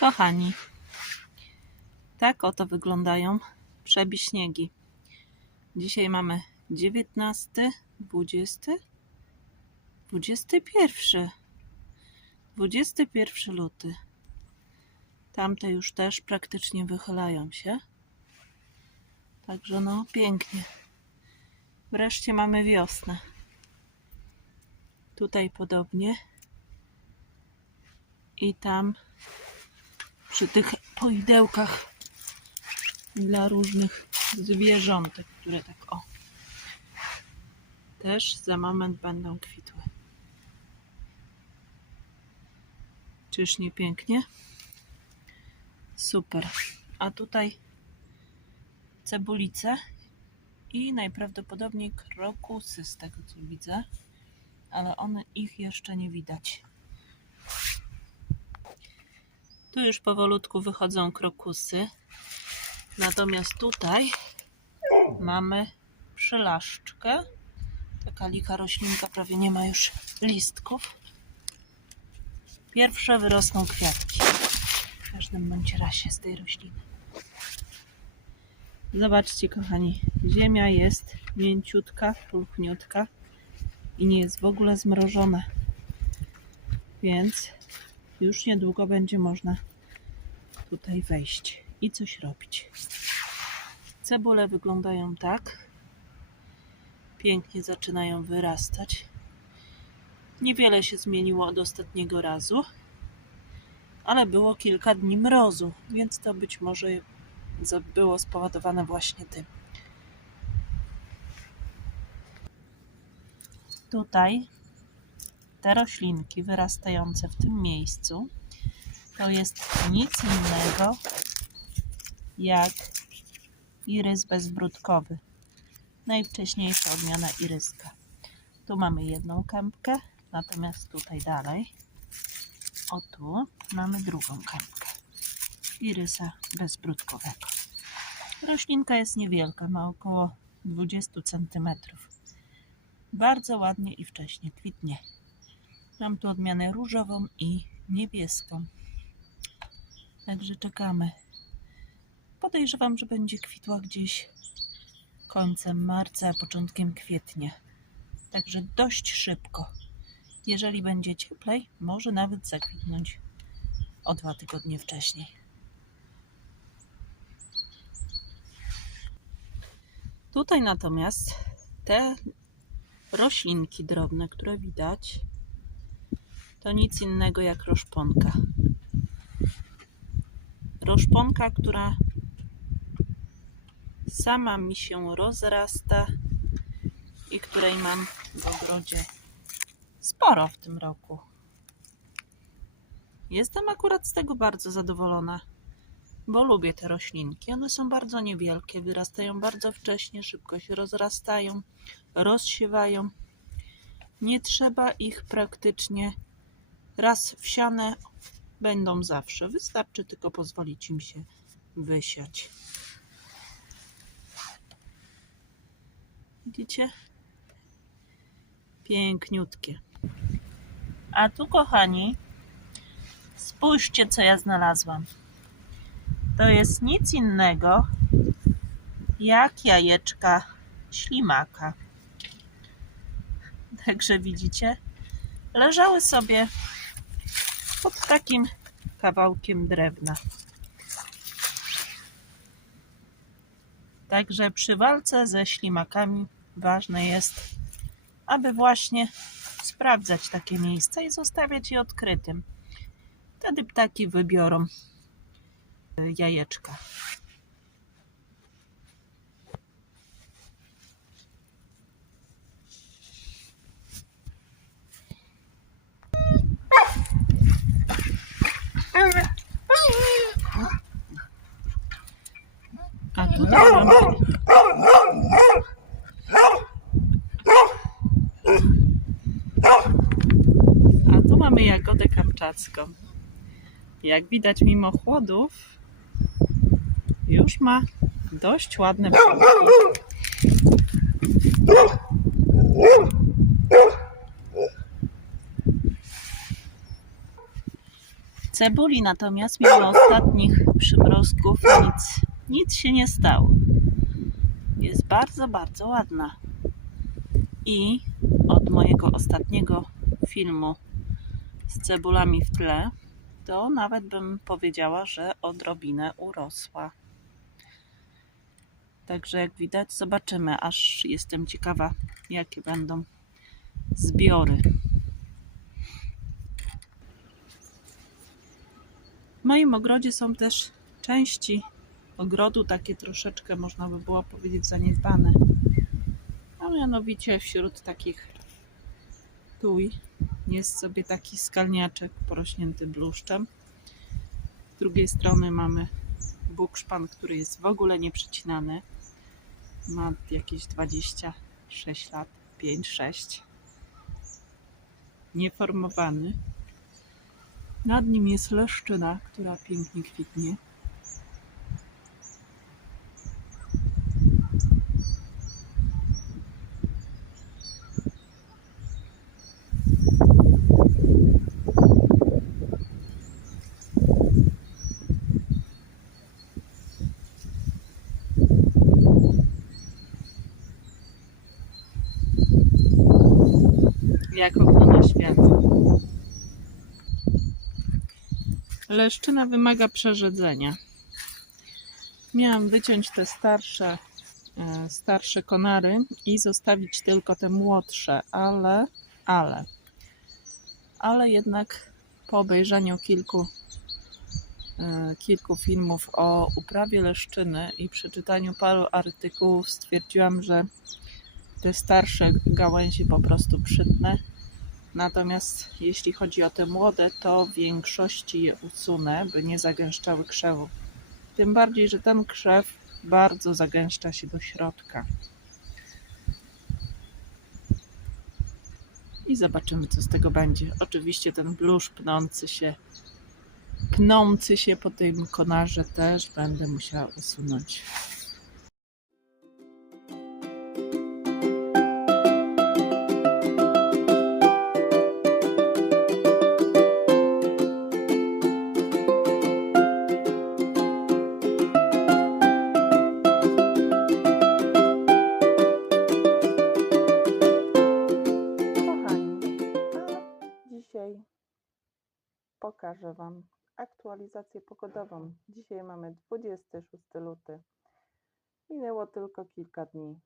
Kochani, tak oto wyglądają przebiśniegi. Dzisiaj mamy 19, 20, 21. 21 luty. Tamte już też praktycznie wychylają się. Także no, pięknie. Wreszcie mamy wiosnę. Tutaj podobnie. I tam przy tych poidełkach dla różnych zwierzątek, które tak o też za moment będą kwitły. Czyż nie pięknie? Super. A tutaj cebulice i najprawdopodobniej krokusy z tego co widzę, ale one ich jeszcze nie widać. Tu już powolutku wychodzą krokusy. Natomiast tutaj mamy przylaszczkę. Taka licha roślinka prawie nie ma już listków. Pierwsze wyrosną kwiatki. W każdym bądź razie z tej rośliny. Zobaczcie, kochani, ziemia jest mięciutka, pulchniutka i nie jest w ogóle zmrożona. Więc już niedługo będzie można tutaj wejść i coś robić. Cebule wyglądają tak. Pięknie zaczynają wyrastać. Niewiele się zmieniło od ostatniego razu, ale było kilka dni mrozu, więc to być może było spowodowane właśnie tym. Tutaj te roślinki wyrastające w tym miejscu to jest nic innego jak irys bezbrudkowy. Najwcześniejsza odmiana iryska. Tu mamy jedną kępkę, natomiast tutaj dalej, o tu, mamy drugą kępkę irysa bezbrudkowego. Roślinka jest niewielka, ma około 20 cm. Bardzo ładnie i wcześnie kwitnie. Mam tu odmianę różową i niebieską. Także czekamy. Podejrzewam, że będzie kwitła gdzieś końcem marca, początkiem kwietnia. Także dość szybko. Jeżeli będzie cieplej, może nawet zakwitnąć o dwa tygodnie wcześniej. Tutaj natomiast te roślinki drobne, które widać, to nic innego jak roszponka. Roszponka, która sama mi się rozrasta i której mam w ogrodzie sporo w tym roku. Jestem akurat z tego bardzo zadowolona, bo lubię te roślinki. One są bardzo niewielkie, wyrastają bardzo wcześnie, szybko się rozrastają, rozsiewają. Nie trzeba ich praktycznie raz wsiane będą zawsze. Wystarczy tylko pozwolić im się wysiać. Widzicie? Piękniutkie. A tu, kochani, spójrzcie, co ja znalazłam. To jest nic innego jak jajeczka ślimaka. Także widzicie, leżały sobie pod takim kawałkiem drewna. Także przy walce ze ślimakami ważne jest, aby właśnie sprawdzać takie miejsca i zostawiać je odkrytym. Wtedy ptaki wybiorą y, jajeczka. A tu mamy jagodę kamczacką. Jak widać, mimo chłodów, już ma dość ładne plonki. Cebuli natomiast mimo ostatnich przymrozków nic, nic się nie stało. Jest bardzo, bardzo ładna. I od mojego ostatniego filmu z cebulami w tle, to nawet bym powiedziała, że odrobinę urosła. Także jak widać, zobaczymy, aż jestem ciekawa, jakie będą zbiory. W moim ogrodzie są też części ogrodu takie troszeczkę, można by było powiedzieć, zaniedbane. A mianowicie wśród takich tuj jest sobie taki skalniaczek porośnięty bluszczem. Z drugiej strony mamy bukszpan, który jest w ogóle nieprzecinany. Ma jakieś 26 lat, 5-6. Nieformowany. Nad nim jest leszczyna, która pięknie kwitnie. Jak okno na świat. Leszczyna wymaga przerzedzenia. Miałam wyciąć te starsze, e, starsze konary i zostawić tylko te młodsze, ale, ale, ale jednak po obejrzeniu kilku, e, kilku filmów o uprawie leszczyny i przeczytaniu paru artykułów stwierdziłam, że te starsze gałęzie po prostu przytnę. Natomiast jeśli chodzi o te młode, to w większości je usunę, by nie zagęszczały krzewu. Tym bardziej, że ten krzew bardzo zagęszcza się do środka. I zobaczymy, co z tego będzie. Oczywiście ten blusz pnący się, pnący się po tym konarze też będę musiała usunąć. Pokażę Wam aktualizację pogodową. Dzisiaj mamy 26 luty. Minęło tylko kilka dni.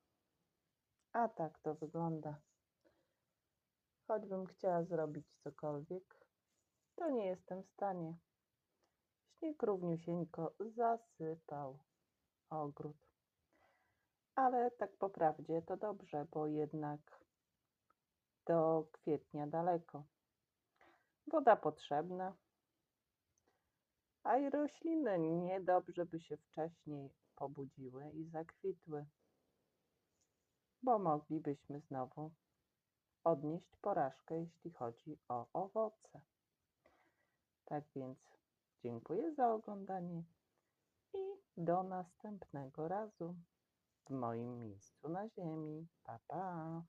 A tak to wygląda. Choćbym chciała zrobić cokolwiek, to nie jestem w stanie. Śnieg równiusieńko zasypał ogród. Ale tak po prawdzie to dobrze, bo jednak do kwietnia daleko. Woda potrzebna, a i rośliny niedobrze by się wcześniej pobudziły i zakwitły, bo moglibyśmy znowu odnieść porażkę, jeśli chodzi o owoce. Tak więc dziękuję za oglądanie i do następnego razu w moim miejscu na ziemi. Pa, pa!